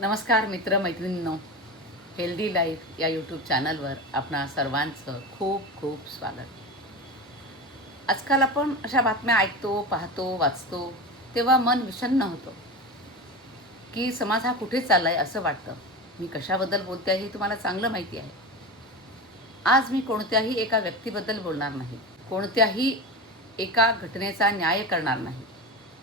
नमस्कार मित्र मैत्रिणींनो, हेल्दी लाईफ या यूट्यूब चॅनलवर आपणा सर्वांचं खूप खूप स्वागत. आजकाल आपण अशा बातम्या ऐकतो, पाहतो, वाचतो, तेव्हा मन विषण्ण होतं की समाज हा कुठे चालला आहे असं वाटतं. मी कशाबद्दल बोलते आहे हे तुम्हाला चांगलं माहिती आहे. आज मी कोणत्याही एका व्यक्तीबद्दल बोलणार नाही, कोणत्याही एका घटनेचा न्याय करणार नाही,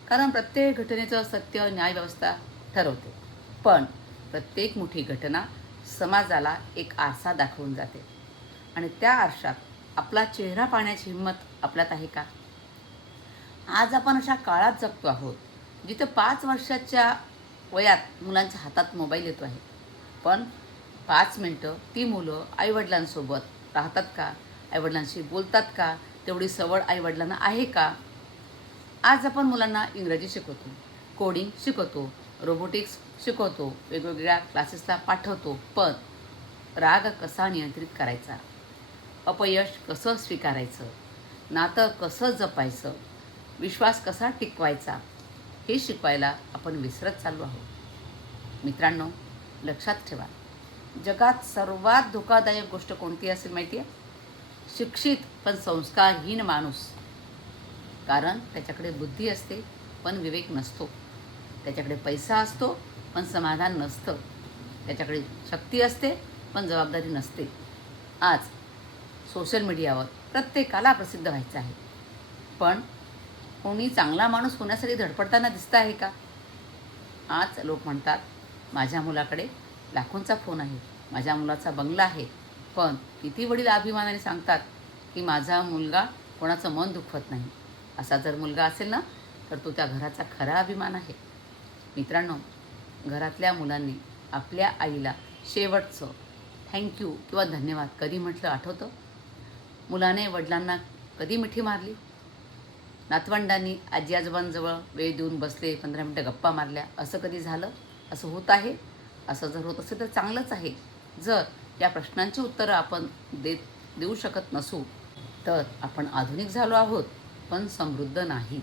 कारण प्रत्येक घटनेचं सत्य न्यायव्यवस्था ठरवते. पण प्रत्येक मोठी घटना समाजाला एक आरसा दाखवून जाते आणि त्या आरशात आपला चेहरा पाहण्याची हिंमत आपल्यात आहे का? आज आपण अशा काळात जगतो आहोत जिथं 5 वर्षाच्या वयात मुलांच्या हातात मोबाईल येतो आहे. पण 5 मिनटं ती मुलं आईवडिलांसोबत राहतात का? आईवडिलांशी बोलतात का? तेवढी सवड आईवडिलांना आहे का? आज आपण मुलांना इंग्रजी शिकवतो, कोडिंग शिकवतो, रोबोटिक्स शिकवतो, वेगवेगळ्या क्लासेसला पाठवतो. पण राग कसा नियंत्रित करायचा, अपयश कसं स्वीकारायचं, नातं कसं जपायचं, विश्वास कसा टिकवायचा, हे शिकवायला आपण विसरत चाललो आहोत. मित्रांनो, लक्षात ठेवा, जगात सर्वात धोकादायक गोष्ट कोणती असेल माहिती आहे? शिक्षित पण संस्कारहीन माणूस. कारण त्याच्याकडे बुद्धी असते पण विवेक नसतो, त्याच्याकडे पैसा असतो पण समाधान नसतं, त्याच्याकडे शक्ती असते पण जबाबदारी नसते. आज सोशल मीडियावर प्रत्येकाला प्रसिद्ध व्हायचं आहे, पण कोणी चांगला माणूस होण्यासाठी धडपडताना दिसतं आहे का? आज लोक म्हणतात, माझ्या मुलाकडे लाखोंचा फोन आहे, माझ्या मुलाचा बंगला आहे. पण किती वडील अभिमानाने सांगतात की माझा मुलगा कोणाचं मन दुखवत नाही. असा जर मुलगा असेल ना, तर तो त्या घराचा खरा अभिमान आहे. मित्रांनो, घरातल्या मुलांनी आपल्या आईला शेवटचं थँक्यू किंवा धन्यवाद कधी म्हटलं आठवतं? मुलाने वडिलांना कधी मिठी मारली? नातवंडांनी आजी आजोबांजवळ वेळ देऊन बसले, 15 मिनटं गप्पा मारल्या, असं कधी झालं? असं होत आहे? असं जर होत असेल तर चांगलंच आहे. जर या प्रश्नांची उत्तरं आपण देऊ शकत नसू, तर आपण आधुनिक झालो आहोत पण समृद्ध नाही.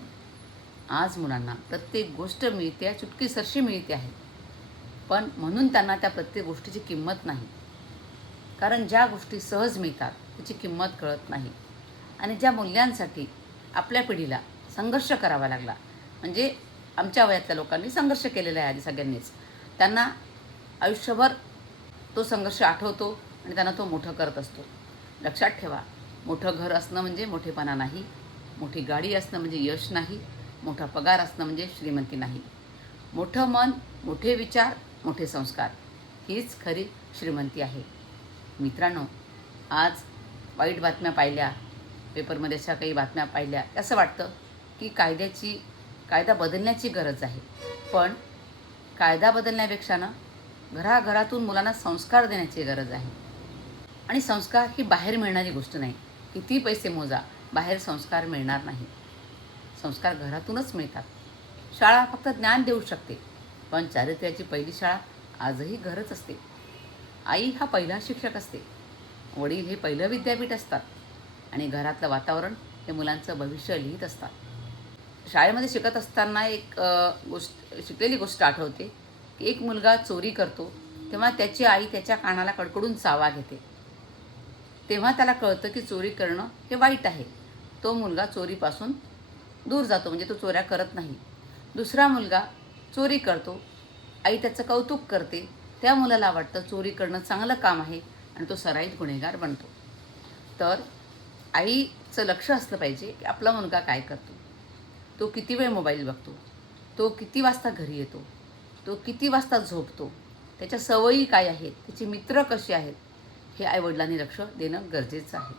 आज मुलांना प्रत्येक गोष्ट मिळते, चुटकीसरशी मिळते आहे, पण म्हणून त्यांना त्या प्रत्येक गोष्टीची किंमत नाही. कारण ज्या गोष्टी सहज मिळतात त्याची किंमत कळत नाही. आणि ज्या मूल्यांसाठी आपल्या पिढीला संघर्ष करावा लागला, म्हणजे आमच्या वयातल्या लोकांनी संघर्ष केलेला आहे आधी सगळ्यांनीच, त्यांना आयुष्यभर तो संघर्ष आठवतो आणि त्यांना तो मोठं करत असतो. लक्षात ठेवा, मोठं घर असणं म्हणजे मोठेपणा नाही, मोठी गाडी असणं म्हणजे यश नाही, मोठा पगार असणं म्हणजे श्रीमंती नाही. मोठं मन, मोठे विचार, मोठे संस्कार हीच खरी श्रीमंती आहे. मित्रांनो, आज वाईट बातम्या पाहिल्या, पेपरमध्ये अशा काही बातम्या पाहिल्या, असं वाटतं की कायदा बदलण्याची गरज आहे. पण कायदा बदलण्यापेक्षा ना, घराघरातून मुलांना संस्कार देण्याची गरज आहे. आणि संस्कार ही बाहेर मिळणारी गोष्ट नाही. किती पैसे मोजा, बाहेर संस्कार मिळणार नाही. संस्कार घरातूनच मिळतात. शाळा फक्त ज्ञान देऊ शकते, पण चारित्र्याची पहिली शाळा आजही घरच असते. आई हा पहिला शिक्षक असते, वडील हे पहिलं विद्यापीठ असतात आणि घरातलं वातावरण हे मुलांचं भविष्य लिहित असतात. शाळेमध्ये शिकत असताना एक शिकलेली गोष्ट आठवते की एक मुलगा चोरी करतो, तेव्हा त्याची आई त्याच्या कानाला कडकडून चावा घेते. तेव्हा त्याला कळतं की चोरी करणं हे वाईट आहे. तो मुलगा चोरीपासून दूर जातो, म्हणजे तो चोऱ्या करत नाही. दुसरा मुलगा चोरी करतो, आई त्याचं कौतुक करते, त्या मुलाला वाटतं चोरी करणं चांगलं काम आहे आणि तो सराईत गुन्हेगार बनतो. तर आईचं लक्ष असलं पाहिजे की आपला मुलगा काय करतो, तो किती वेळ मोबाईल बघतो, तो किती वाजता घरी येतो, तो किती वाजता झोपतो, त्याच्या सवयी काय आहेत, त्याची मित्र कशी आहेत, हे आईवडिलांनी लक्ष देणं गरजेचं आहे.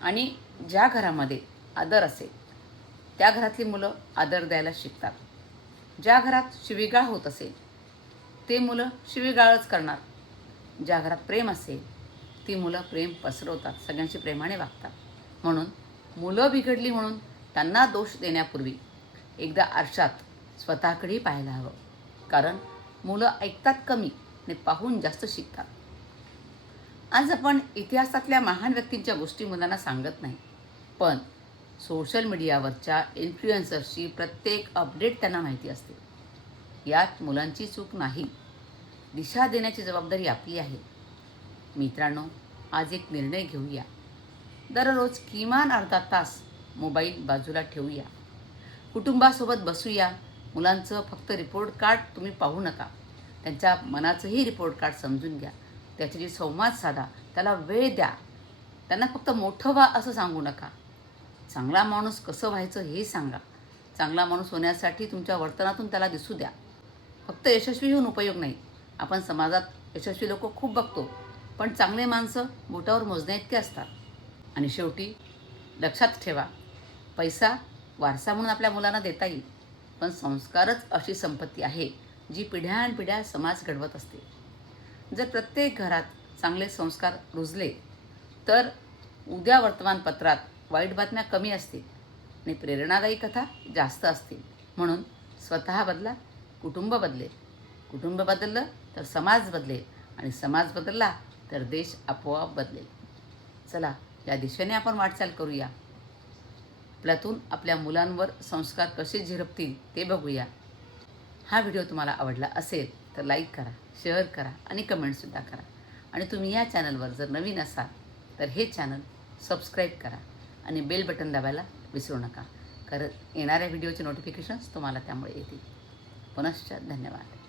आणि ज्या घरामध्ये आदर असेल त्या घरातली मुलं आदर द्यायला शिकतात. ज्या घरात शिवीगाळ होत असेल ते मुलं शिवीगाळच करणार. ज्या घरात प्रेम असेल ती मुलं प्रेम पसरवतात, सगळ्यांशी प्रेमाने वागतात. म्हणून मुलं बिघडली म्हणून त्यांना दोष देण्यापूर्वी एकदा आरशात स्वतःकडेही पाहायला हवं. कारण मुलं ऐकतात कमी आणि पाहून जास्त शिकतात. आज आपण इतिहासातल्या महान व्यक्तींच्या गोष्टी मुलांना सांगत नाही, पण सोशल मीडियावरच्या इन्फ्लुएन्सर्सची प्रत्येक अपडेट त्यांना माहिती असते. यात मुलांची चूक नाही. दिशा देण्याची जबाबदारी आपली आहे. मित्रांनो, आज एक निर्णय घेऊया. दररोज किमान अर्धा तास मोबाईल बाजूला ठेवूया. कुटुंबासोबत बसूया. मुलांचं फक्त रिपोर्ट कार्ड तुम्ही पाहू नका. त्यांच्या मनाचंही रिपोर्ट कार्ड समजून घ्या. त्याच्याशी संवाद साधा. त्याला वेळ द्या. त्यांना फक्त मोठं व्हा असं सांगू नका. चांगला माणूस कसं व्हायचं हे सांगा. चांगला माणूस होण्यासाठी तुमच्या वर्तनातून त्याला दिसू द्या. फक्त यशस्वी होऊन उपयोग नाही. आपण समाजात यशस्वी लोक खूप बघतो, पण चांगले माणसं बोटावर मोजण्याइतके असतात. आणि शेवटी लक्षात ठेवा, पैसा वारसा म्हणून आपल्या मुलांना देता येईल, पण संस्कारच अशी संपत्ती आहे जी पिढ्यानपिढ्या समाज घडवत असते. जर प्रत्येक घरात चांगले संस्कार रुजले तर उद्या वर्तमानपत्रात वाईट बातम्या कमी असतील आणि प्रेरणादायी कथा जास्त असतील. म्हणून स्वतः बदला, कुटुंब बदलेल. कुटुंब बदललं तर समाज बदलेल आणि समाज बदलला तर देश आपोआप बदलेल. चला, या दिशेने आपण वाटचाल करूया. आपल्यातून आपल्या मुलांवर संस्कार कसे झिरपतील ते बघूया. हा व्हिडिओ तुम्हाला आवडला असेल तर लाईक करा, शेअर करा आणि कमेंटसुद्धा करा. आणि तुम्ही या चॅनलवर जर नवीन असाल तर हे चॅनल सबस्क्राईब करा आणि बेल बटन दाबायला विसरू नका. कारण येणाऱ्या व्हिडिओचे नोटिफिकेशन्स तुम्हाला त्यामुळे येतील. पुनश्च धन्यवाद.